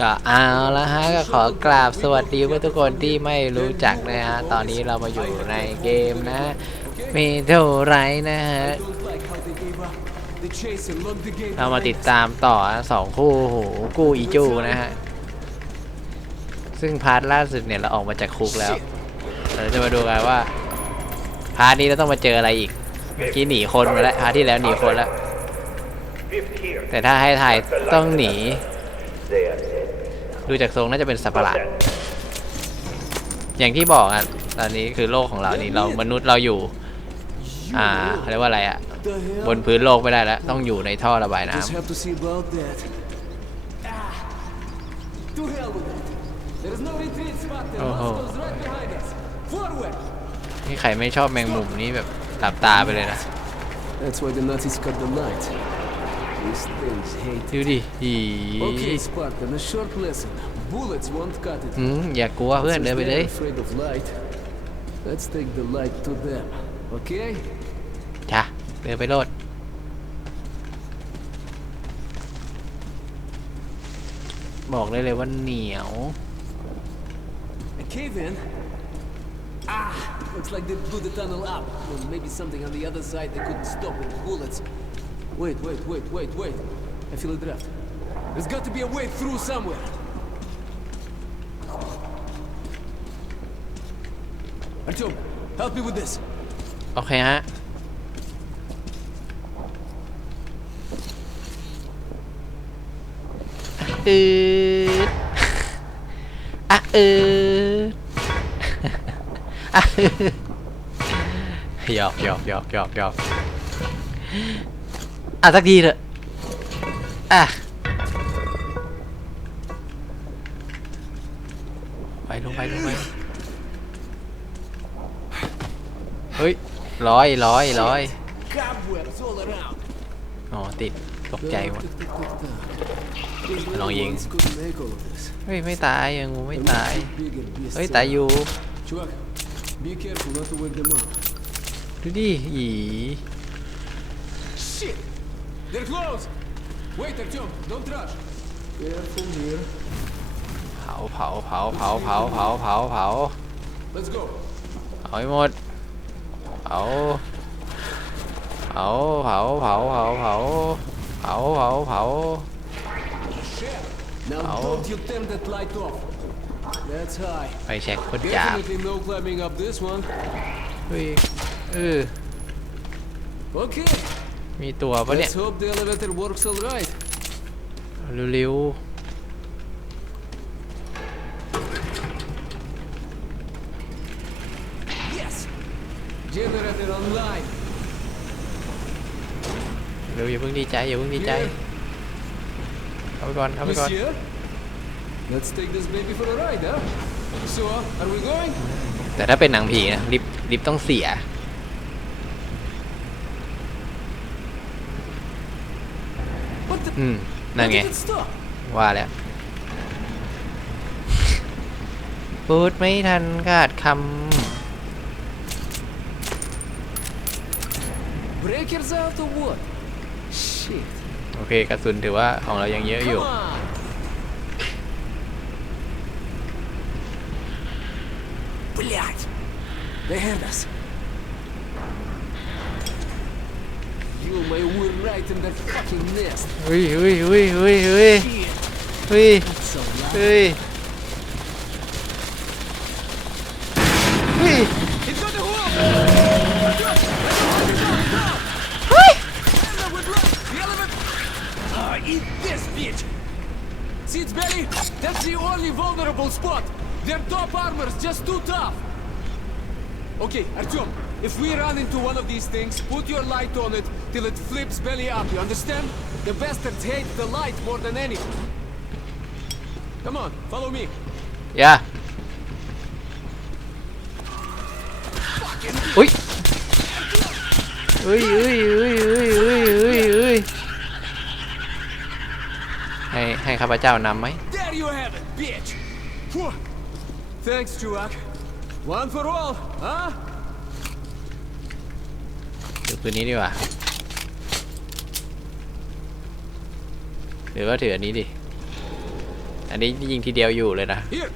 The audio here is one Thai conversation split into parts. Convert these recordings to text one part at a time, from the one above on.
ก็เอาละฮะก็ขอกราบสวัสดีเพื่อนทุกคนที่ไม่รู้จักนะฮะ ตอนนี้เรามาอยู่ในเกมนะ มีเมโทไรนะฮะ เรามาติดตามต่อสองคู่โหกู้อีจูนะฮะ ซึ่งพาร์ทล่าสุดเนี่ยเราออกมาจากคุกแล้วเราจะมาดูกันว่า พาร์ทนี้เราต้องมาเจออะไรอีก เมื่อกี้หนีคนมาแล้วพาร์ทที่แล้วหนีคนแล้ว แต่ถ้าให้ถ่ายต้องหนี ดูจากทรงน่าจะเป็นสัตว์ประหลาดอย่างที่บอกอะตอนนี้คือโลกของเรานี่เรามนุษย์เราอยู่ อ่าเขาเรียกว่าอะไรอะบนพื้นโลกไม่ได้แล้ว ต้องอยู่ในท่อระบายน้ Just have to see about that. Ah, to hell with it. There is no retreat spot there. Oh, oh. Moscow's right behind us. Forward. ำนี่ใครไม่ชอบแมงมุมนี่แบบหลับตาไปเลยนะ These things hate ดูดิอี Okay, Spartan, a short lesson. Bullets won't cut it. อืมอย่ากลัวเพื่อน Since เดินไปเล they're ย afraid of light, let's take the light to them. Okay? จ้ะเดินไปโลด บอกได้เลยว่าเหนียว A cave in. Ah, looks like they blew the tunnel up. Well, maybe something on the other side they couldn't stop with bullets. Wait, wait, wait, wait, wait. I feel a draft. There's got to be a way through somewhere. Artyom, help me with this. โอเคฮะ อืดอ่ะอืดอ่ะอืดหยอกหยอกหยอกหยอกหยอก อ่ะสักทีเถอะอ่ะไปลงไปลงไปเฮ้ยร้อยร้อยร้อย Cobwebs all around. อ๋อ ติด ตกใจหมด These Long little Ying. ones couldn't make all of this. เฮ้ย ไม่ตายยังงูไม่ There ตาย must be bigger beasts เฮ้ย out ตายอยู่ Чувак, be careful not to wake them up. ดูดิอี Shit! They're close! Wait, Artyom, don't rush. Careful here. เผาเผาเผาเผาเผาเผาเผาเผา Let's go. เผาให้หมดเผาเผาเผาเผาเผาเผาเผาเผาเผา Shit! Now Ow. don't you turn that light off. That's high. ไฟแช็กคนหยาบ Definitely no climbing up this one. เฮ้ยเออ Okay, มีตัวปะเนี่ย let's hope the elevator works all right. เร็ว Yes! Generator online. ๆเร็วอย่าเพิ่งดีใจอย่าเพิ่งดีใจ Here. เอาไปก่อนเอาไปก่อน Monsieur? Let's take this baby for a ride, huh? So, are we going? แต่ถ้าเป็นหนังผีนะลิฟต์ลิฟต์ต้องเสีย What the? อืม นั่น Why ไง did it stop? ว่าแล้ว พูดไม่ทันขาดค Breakers out or what? Shit. ำ โอเคกระสุนถือว่าของเรายังเยอะอยู่ Come on. Блять! They heard us. You, my, we're right in their fucking nest. เฮ้ยเฮ้ยเฮ้ยเฮ้ยเฮ้ย Shit. เฮ้ย That's a lot. เฮ้ย เฮ้ย It's got the wall! Ah, eat this, bitch! See its belly? That's the only vulnerable spot! Their top armor's just too tough! Okay, Artyom, if we run into one of these things, put your light on it till it flips belly up, you understand? The bastards hate the light more than anything. Come on, follow me. อย่าอุ้ยเฮ้ยเฮ้ยเฮ้ยเฮ้ยเฮ้ยเฮ้ยเฮ้ยให้ให้ข้าพเจ้านำไหม There you have it, bitch! Phew. Thanks, Chuvak. One for all, huh? ถือปืนนี้ดีกว่า หรือว่าถืออันนี้ดิ อันนี้ยิงทีเดียวอยู่เลยนะ Here.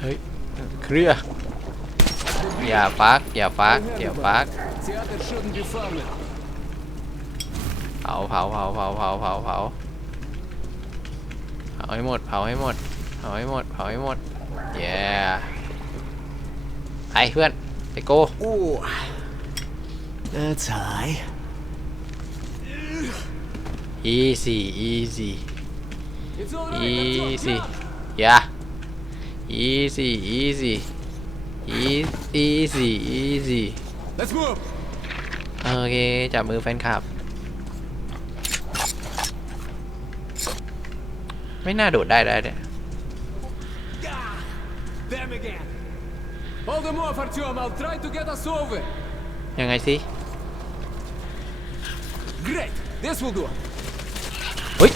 เฮ้ย เครือ อย่าฟัก อย่าฟัก อย่าฟัก Theater shouldn't be farming. เผาเผาเผาเผาเผาเผาเผาเผาให้หมด เผาให้หมด เผาให้หมด เผาให้หมด เย้ไปเพื่อนไปโก Oh, that's high. easy easy It's all right. Artyom, easy jump. yeah easy easy E- easy easy Let's move. โอเคจับมือแฟนคลับ ไม่น่าโดดได้ได้เนี่ย Hold them off, Artyom. I'll try to get us over. ยังไงสิ Great. This will do. เฮ้ย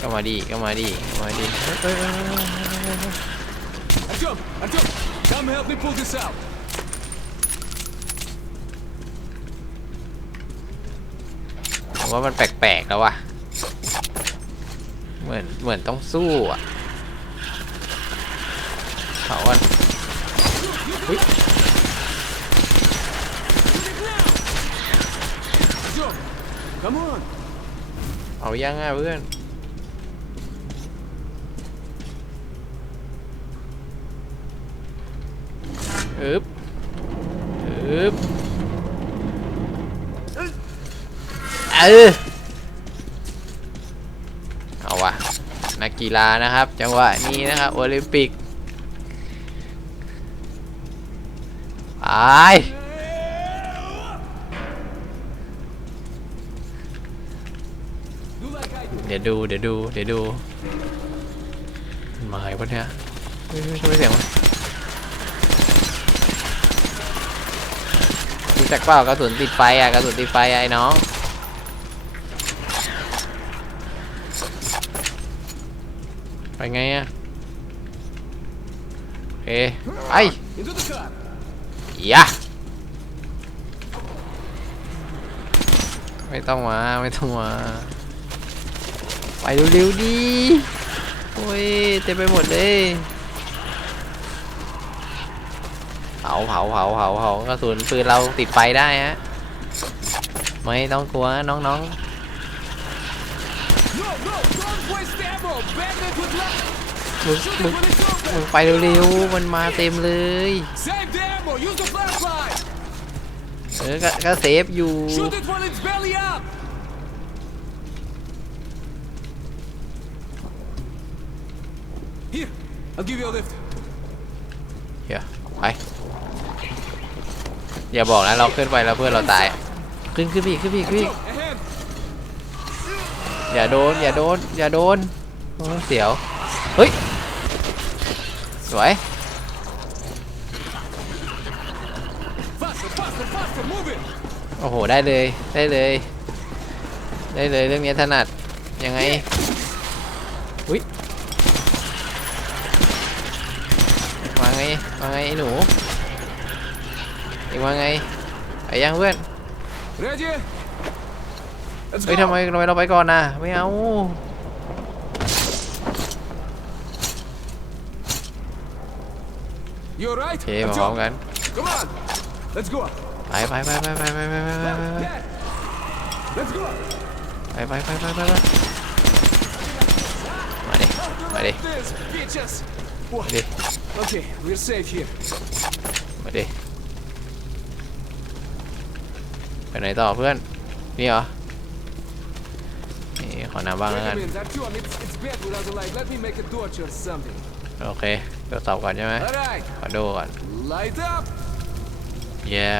ก็มาดีก็มาดีก็มาดีเฮ้ยเฮ้ยเฮ้ยเฮ้ยเฮ้ยเฮ้ย Artyom, Artyom, come help me pull this out. ผมว่ามันแปลกๆแล้วว่ะ เหมือนเหมือนต้องสู้อ่ะ เผากันเฮ้ยเอายังอะเพื่อนอึบอึบเออเอาวะนักกีฬานะครับ จังหวะนี้นะครับโอลิมปิก ไป Do like I do. เดี๋ยวดูเดี๋ยวดูเดี๋ยวดูมันมาไงวะเนี่ยเฮ้ยทำไมเสียงมันรู้จักเปล่ากระสุนติดไฟอะกระสุนติดไฟไอ้น้องไปไงอะเอ๊ะไป ยะไม่ต้องมา ไม่ต้องมา ไปเร็วๆดีโอ้ยเต็มไปหมดเลยเผาเผาเผาเผาเผากระสุนปืนเราติดไฟได้ฮะไม่ต้องกลัวน้องๆ มึง Shoot มึ it ง when it's over. มึงไปเร็วๆมันมาเต็มเลย Save the ammo. Use the flashlight. เออก็ก็เซฟอยู่ Shoot it when it's belly up. Here, I'll give you a lift. เดี๋ยวไปอย่าบอกนะเราขึ้นไปแล้วเพื่อนเราตาย ขึ้นขึ้นไปอีกขึ้นไปอีกขึ้นไปอีก A hand. อย่าโดนอย่าโดนอย่าโดนโอ้เสียว เฮ้ย สวย โอ้โห ได้เลย ได้เลย ได้เลยเรื่องนี้ถนัด ยังไง อุ้ยมาไงมาไงไอ้หนูอีกมาไงไปยังเพื่อนเฮ้ยทำไมทำไมเราไปก่อนนะไม่เอา You alright? โอเคมาพร้อมกัน Come on. Let's go. ไปไปไปไปไปไปไปไปไปไป Dad. Let's go. ไปไปไปไปไปไปมาดิมาดิ This, bitches. มาดิ Okay, we're safe here. มาดิไปไหนต่อเพื่อน นี่เหรอ นี่ขอนำบ้างแล้ว Wait กั a น minute, Artyom, it's, it's bad without the light. Let me make a torch or something. โอเค ตรวจสอบก่อนใช่ไหม Alright, ขอดูก่อน light up. เย้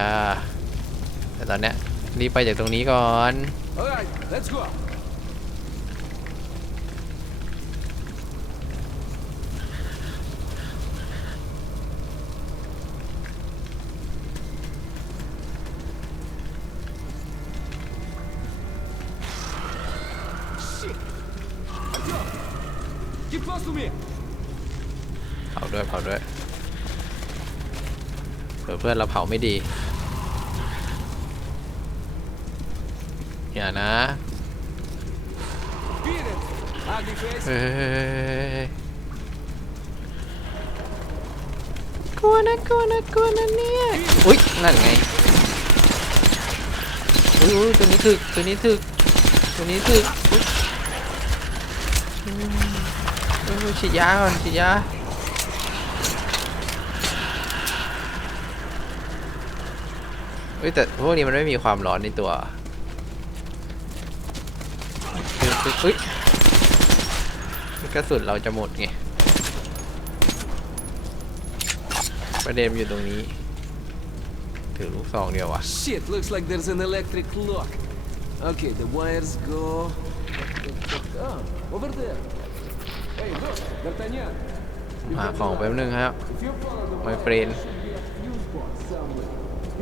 แต่ตอนเนี้ยรีบไปจากตรงนี้ก่อน Alright, let's go. Shit. Artyom, Get close to me. เผา ด้วยเผาด้วยเผื่อเพื่อนเราเผาไม่ดี อย่านะเฮ้ยกลัวนะกลัวนะกลัวนะเนี่ย อุ้ยนั่นไงอุ้ยอุ้ยตัวนี้ถึกตัวนี้ถึกตัวนี้ถึกอุ๊ยอืมอุ้ยฉีดยาก่อนฉีดยา ฮ้ยแต่พวกนี้มันไม่มีความร้อนในตัวคือคือเฮ้ยกระสุนเราจะหมดไง ประเด็นมันอยู่ตรงนี้ ถือลูกซองเดียววะ Shit, looks like there's an electric lock. Okay, the wires go. Ah, over there. Hey, look, D'Artagnan. หาของแป๊บนึงครับ If you follow the ไมเฟรน fuse box somewhere. Just to power the gate, but the battery is shooting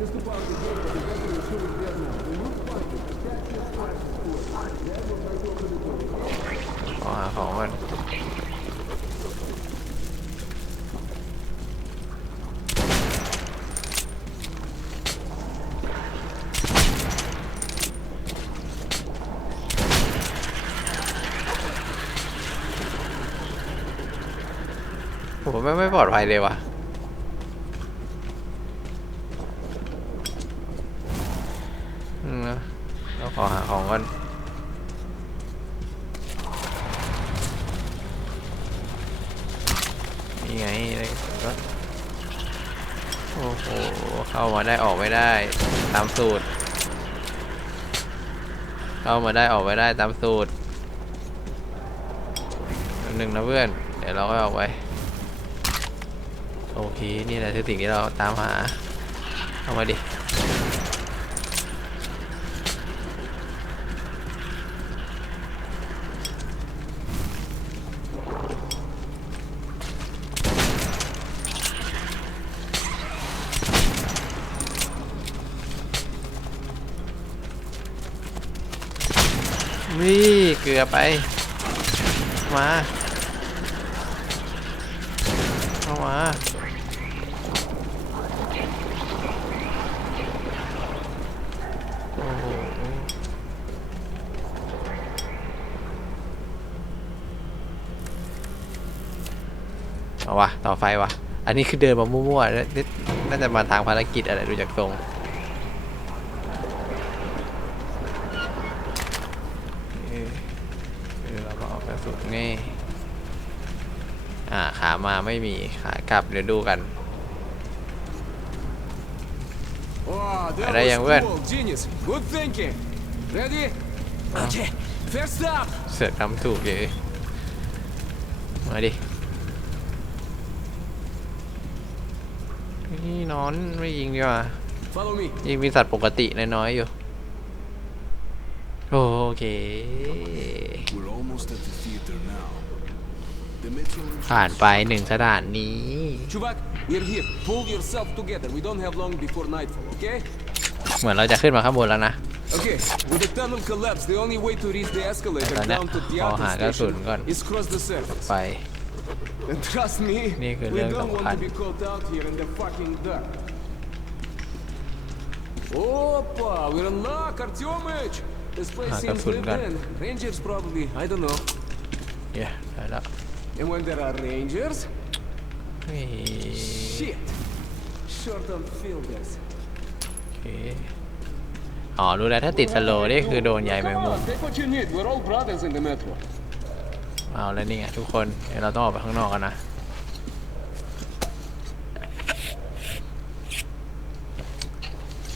there now. When you find it, attach your flash to it. That will make open the door. ขอหาของก่อนผมไม่ไม่ปลอดภัยเลยว่ะ อืมนะเราขอหาของก่อน นี่ไงอะไรก็โอ้โห เข้า มาได้ออกไม่ได้ ตามสูตร เข้ามาได้ออกไม่ได้ตามสูตรหนึ่งนะเพื่อน เดี๋ยวเราก็ออกไปโอเค นี่แหละคือสิ่งที่เราตามหาเข้ามาดิ วิ รือไป มาเข้ามาโอ้โหเอาวะต่อไฟวะอันนี้คือเดินมามั่วๆแล้วนี่น่าจะมาทางภารกิจอะไรดูจากทรง เออเออเรา ก็ออกกระสุนไงอ่า ขามาไม่มี ขากลับเดี๋ยวดูกัน Oh, that Ada yang was wen. cool. Genius. Good thinking. Ready? Okay. First up. เสือกทำถูกเลยมาดิ นี่นอนไม่ยิงดีกว่า Follow me. ยิงมีสัตว์ปกติน้อยๆอยู่ โอเค We're almost at the theater now. The metro ผ่านไปหนึ่งสถานนี้ Chuvak, we're here. Pull yourself together. We don't have long before nightfall, okay? เหมือนเราจะขึ้นมาข้างบนแล้วนะ Okay. With the tunnel collapse, the only way to reach the escalator Tanya, down to the oh, other ha, station kasun kan. is cross the surface. ไป And trust me, Ni ke we รื่อง don't want สำคัญ to be caught out here in the fucking dark. Опа, we're in luck, Artyomich! This place Ha, seems kasun lived kan. in. Rangers probably, I don't know. เย้ได้แล้ว And when there are rangers, เฮ้ย shit. Short on fielders. โอเคอ๋อรู้แล้วถ้าติดสโลว์นี่คือโดนใยแมงมุม take what you need. We're all brothers in the metro. เอาแล้วนี่ไงทุกคนเดี๋ยวเราต้องออกไปข้างนอกกันนะ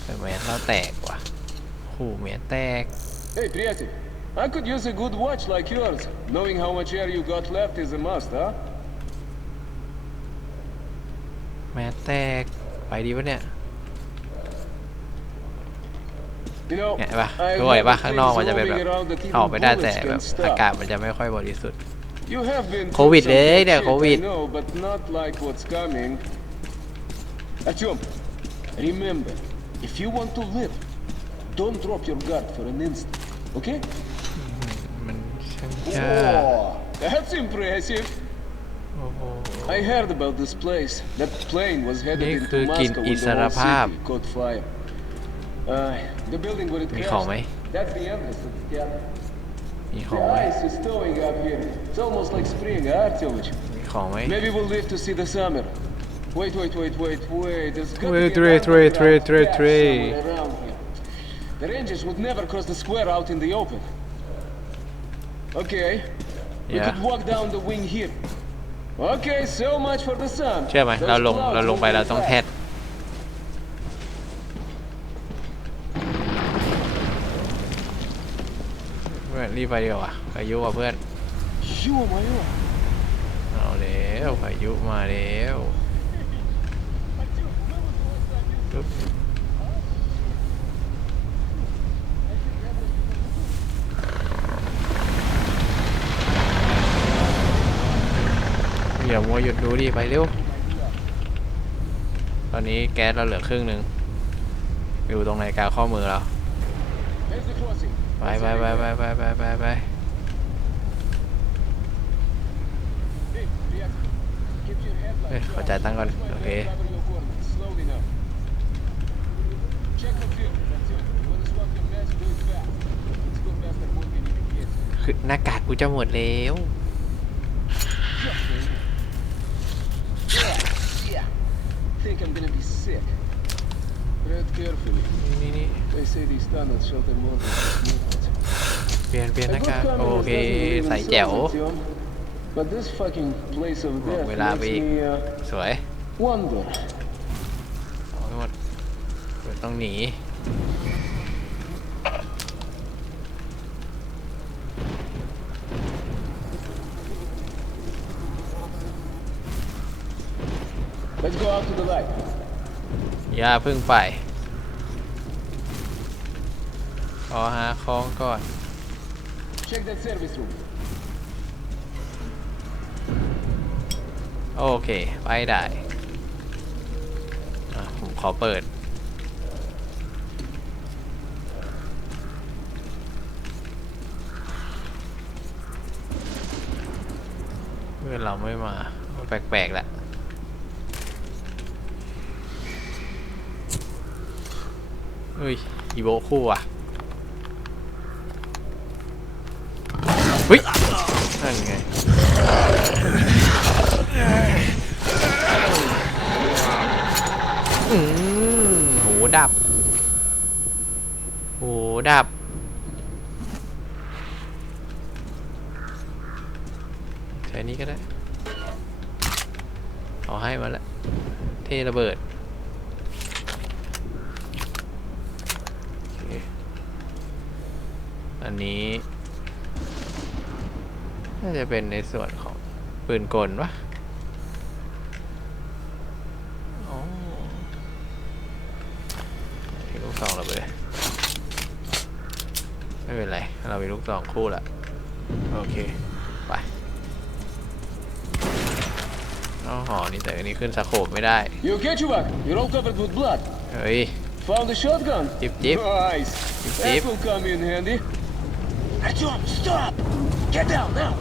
แต่แมสเราแตกว่ะขู่แมสแตก Hey, приятель, I could use a good watch like yours. Knowing how much air you got left is a must, huh? แมสแตก ไปดีปะเนี่ย You know, เนี่ยปะ I รู้ไหม love ปะ the ข้างนอก things มันจะเป็นแบบ roaming around that even ออกไปได้ bullets แต่แบบ can stop. อากาศมันจะไม่ค่อยบริสุทธิ์ You have been through COVID some เลย bad เนี่ย shit, โควิด I know, but not like what's coming. Artyom, remember, if you want to live, don't drop your guard for an instant, okay? มันช่างยาก Oh, that's impressive. โอ้โห I heard about this place. That plane was headed Ni intoคือกิน Moscow อิ when ส the ร whole ภาพ city caught fire. Uh, the building where it มีของไหม crashed. That's the entrance to the theater. มีของ The ไหม ice is thawing up here. It's almost like spring, Artyomich. มีของไหม Maybe we'll live to see the summer. Wait, wait, wait, wait, wait. There's got Wait, to be wait, an wait, underground wait, wait, path wait. somewhere around here. the Rangers would never cross the square out in the open. Okay. Yeah. We could walk down the wing here. Okay, so much for the sun. เชื่อไหมเราลงเราลงไปเราต้องแทด เพื่อนรีบไปเดียวอ่ะพายุว่ะเพื่อนชิวมาแล้วเอาแล้วพายุมาแล้ว อย่ามัวหยุดดูดิไปเร็ว ตอนนี้แก๊สเราเหลือครึ่งหนึ่งอยู่ตรงไหนกาข้อมือเราไปไปไปไปไปไปไปไปเฮ้ยขอจ่ายตังก่อน โอเคหน้ากากกูจะหมดแล้ว Think I'm gonna be sick. Tread carefully. นี่นี่ They say these tunnels shelter more than just movement. เปลี่ยนเปลี่ยนห A น้า good กากโอ communist เค doesn't believe in ใส่แจ๋ว suicide, Tom. But this fucking place of death เวลา makes ไปอีก me uh, สวย wonder. เอาไปหมดเดี๋ยวต้องหนี Let's go out to the light. อย่าเพึ่งไป ขอหาของก่อน Check that service room. โอเค ไปได้อะผมขอเปิดเพื่อนเราไม่มา แปลกๆแหละ เฮ้ย อีโบคู่อะเฮ้ยนั่นไงอืมหูดับหูดับใช้นี้ก็ได้เอาให้มาแล้วเทระเบิดโอเค อันนี้น่าจะเป็นในส่วนของปืนกลวะอ๋อมีลูกซองระเบิดไม่เป็นไร เรามีลูกซองคู่ละโอเค ไปอ๋อหอนี่แต่อันนี้ขึ้นสโคปไม่ได้ You okay, Chuvak? You're all covered with blood. เฮ้ย Found a shotgun? Jip, jip. Nice. Jip, that jip. will come in handy. Artyom, stop! Get down now!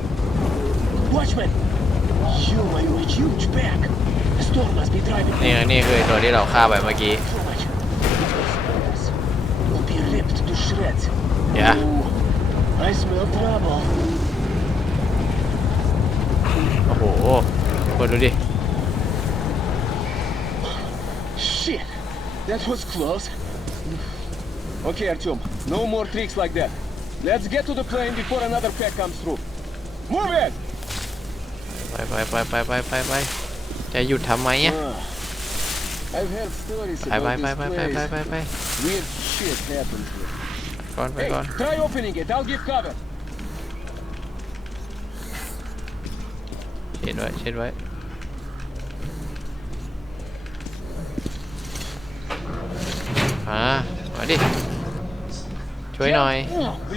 Watchman! You are a huge pack. The storm must be driving นี่นี่คือตัวที่เราฆ่าไปเมื่อกี้ so much. Those will be ripped to shreds. Yeah. Ooh, I smell trouble. โอ้โหคนดูดิ Shit! That was close. Okay, Artyom, no more tricks like that. Let's get to the plane before another pack comes through. Move it! ไปไปไปไปไปไปไปจะหยุดทำไมอ่ะ Ah, I've heard stories ไปไป about ไป this ไปไปไป place. ไปไป Weird shit happens here. ก่อนไป Hey, ก่อน try opening it. I'll give cover. เช็ดไว้เช็ดไว้มามาดิ ช่วยหน่อย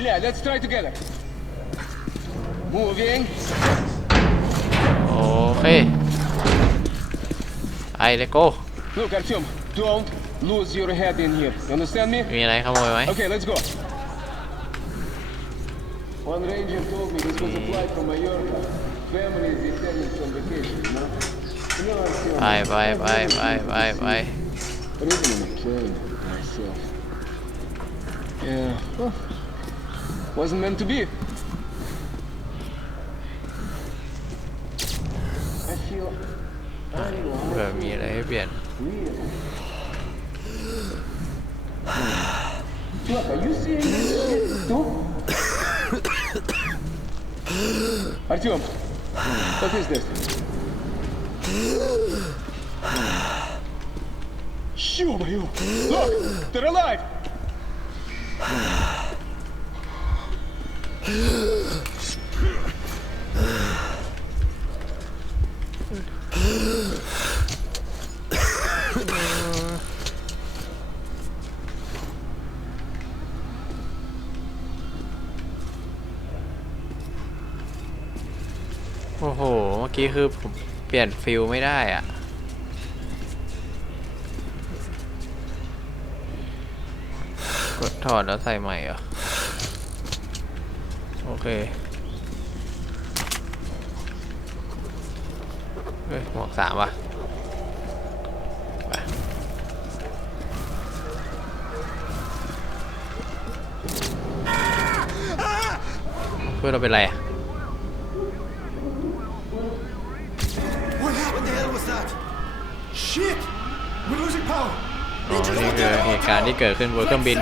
Yeah, let's try together. Moving. โอเคไอเลโก้ Look, Artyom, don't lose your head in here. You understand me? มีอะไรขโมยไหม Okay, let's go. One ranger told me this was a flight from Mallorca. Family is returning from vacation, you know? You know, Artyom, ไปไปไปไปไปไป Ridden in a plane myself. Yeah. Well, wasn't meant to be. I feel. เผื่อมีอะไรให้เปลี่ยน Look, are you seeing this shit too? Артем, what is this? Ё-моё! Look, they're alive! โอ้โห เมื่อกี้คือผมเปลี่ยนฟิลไม่ได้อะ กด ถอดแล้วใส่ใหม่เหรอ โอเค เฮ้ย หมวกสามว่ะไปเพื่อนเราเป็นไรอะ What happened the hell was that? Shit! We're losing power! อ๋อนี่คือเหตุการณ์ที่เกิดขึ้นบนเครื่องบิน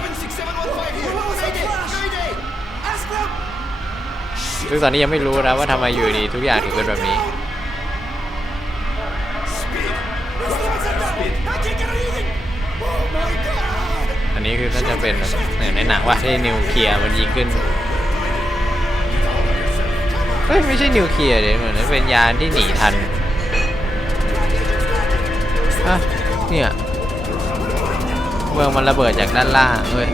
ซึ่งตอนนี้ยังไม่รู้นะว่าทำไมอยู่ดีทุกอย่างถึงเป็นแบบนี้อันนี้คือก็จะเป็นเหมือนในหนังว่าที่นิวเคลียร์มันยิงขึ้นเฮ้ยไม่ใช่นิวเคลียร์เดี๋ยวเหมือนเป็นยานที่หนีทันอะเนี่ยเมืองมันระเบิดจากด้านล่างเว้ย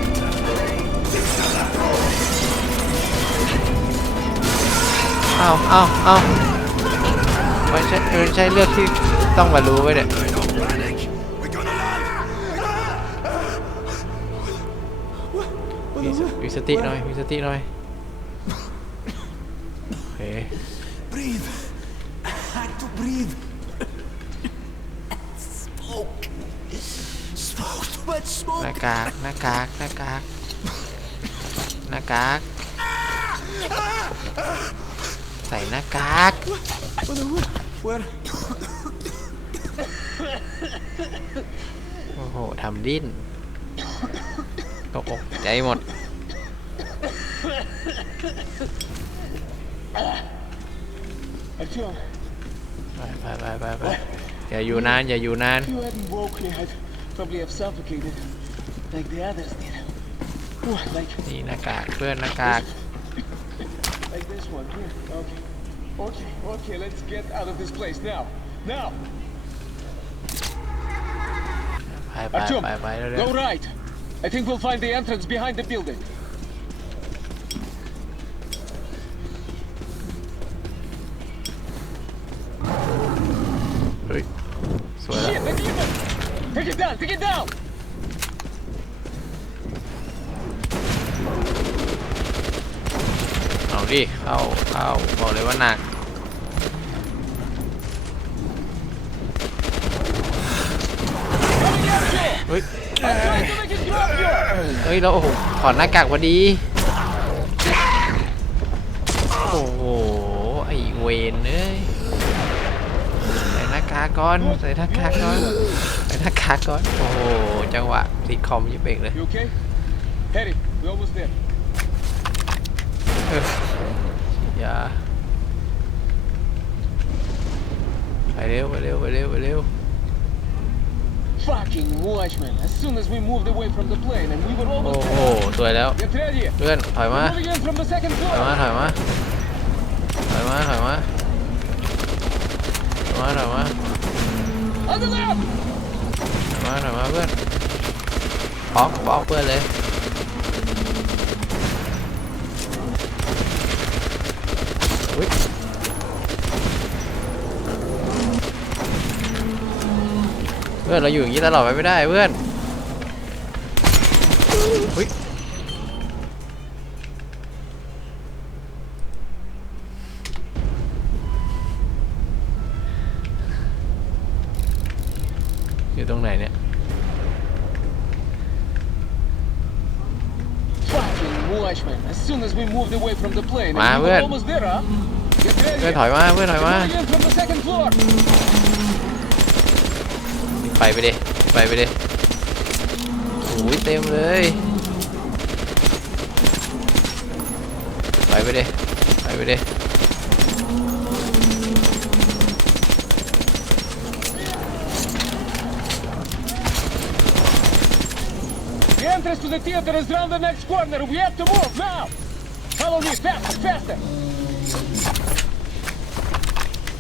เอาเอาเอาไม่ใช่ไม่ใช่เลือกที่ต้องมารู้ไว้เนี่ยมีสติหน่อยมีสติหน่อยโอเค Breathe! I had to breathe! Smoke! Smoke! Too much หน้า smoke! กากหน้ากากหน้ากากหน้ากาก ใส่หน้ากาก Where? โอ้โหทำดิ้นตกอกใจหมด Artyom, ไปไปไปไปไปอย่าอยู่นาน อย่าอยู่นาน if you hadn't woke me, I'd probably have suffocated like the others did. Ooh, Like, นี่หน้ากากเพื่อนหน้ากาก like this one here. Okay. Okay, okay, let's get out of this place now. Now! ไปไป Artyom, ไปไปเร็ว go right. I think we'll find the entrance behind the building. ๆเฮ้ย สวยแล้ว Shit, the demon! Take it down, take it down! เอาดิเข้าเข้าบอกเลยว่าหนัก เฮ้ย I'm trying to make it drop you! เฮ้ยแล้วโอ้โหถอดหน้ากากพอดี โอ้โห ไอเวนเอ้ย ใส่หน้ากากก่อน ใส่หน้ากากก่อน ใส่หน้ากากก่อน โอ้โห จังหวะติดคอมยิบเองเลย You okay? Harry, we almost there. เอออย่าไปเร็วไปเร็วไปเร็วไปเร็ว Fucking watchman! As soon as we moved away from the plane and we were โอ้ almost โหสวยแล้ว Get ready! เพื่อนถอยมา We're moving in from the second ถอยมา floor! ถอยมาถอยมาถอยมาถอยมาถอยมา On the left! ถอยมาถอยมาเพื่อนบล็อกบล็อกเพื่อนเลยอุ๊ย พื่อนเราอยู่อย่างนี้ตลอดไปไม่ได้เพื่อนอุ๊ยอยู่ตรงไหนเนี่ย Fucking watchman! As soon as we moved away from the plane Ma, and we were พื่อน almost there, huh? Get เพื่อน ready. ถอยมาเพื่อนถอยมา Going in from the second floor. ไปไปดิไปไปดิโอ้ยเต็มเลย ไปไปดิไปไปดิ The entrance to the theater is round the next corner. We have to move now. Follow me, faster, faster.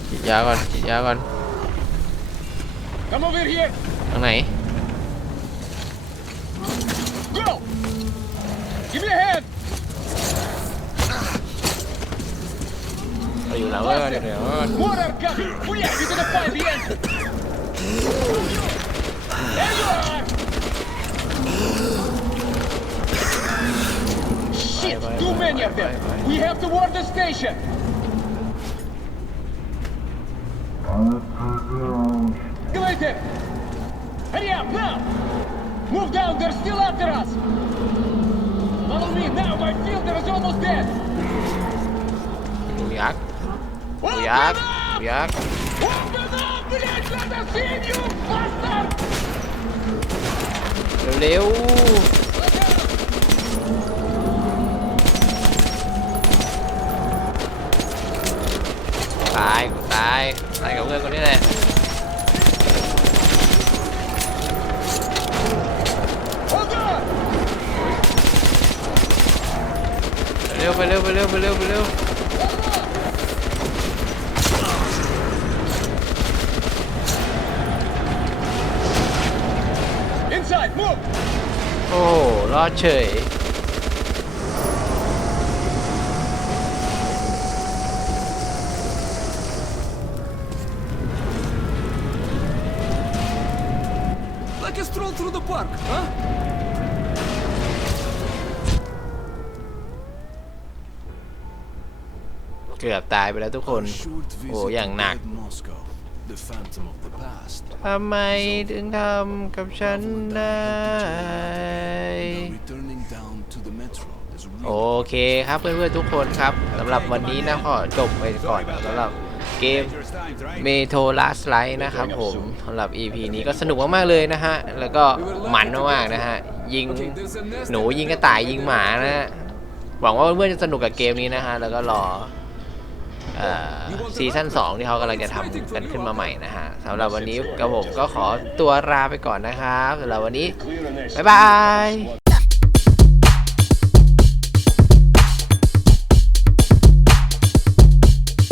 ฉีดยา Come over here. ทางไหน Go. Give me a hand. เราอยู่หลังเว้ยเดี๋ยวเดี๋ยว More are coming. We have to gonna find the entrance. There you are. Shit, too many of them. We have to ward the station. Escalator. Hurry up now. Move down. They're still after us. Follow me now. My fielder is almost dead. ดูยักษ์ดู Open ยักษ์ up! ดูยักษ์ Open up, блядь, надо see you, bastard! เร็วๆตายกูตายตายกับเพื่อนคนนี้แหละ ร็วไปเร็วไปเร็วไปเร็วไปเร็ว Inside, move! โอ้โหรอดเฉย Like a stroll through the park, huh? เกือบตายไปแล้วทุกคน A short visit โอ้อย่าง to หนัก dead Moscow, the phantom of the past. ทำไมถึงทำกับฉันได้ Now returning down to the metro is โอ really เคครับเพื่อนๆทุกคนครับสำหรับวันนี้นะขอจบไปก่อนสำหรับเกมเมโทลัสไลท์นะครับผมสำหรับ EP นี้ก็สนุกมากๆเลยนะฮะ แล้วก็มันมากๆนะฮะ ยิง Okay, there's a nest หนูยิงกระต่ายยิงหมานะฮะ หวังว่าเพื่อนๆจะสนุกกับเกมนี้นะฮะ แล้วก็รอเอ่อ ซีซั่น2ที่เขากำลังจะทำกันขึ้นมาใหม่นะฮะสำหรับวันนี้กับผมก็ขอตัวลาไปก่อนนะครับสำหรับวันนี้ บ๊ายบาย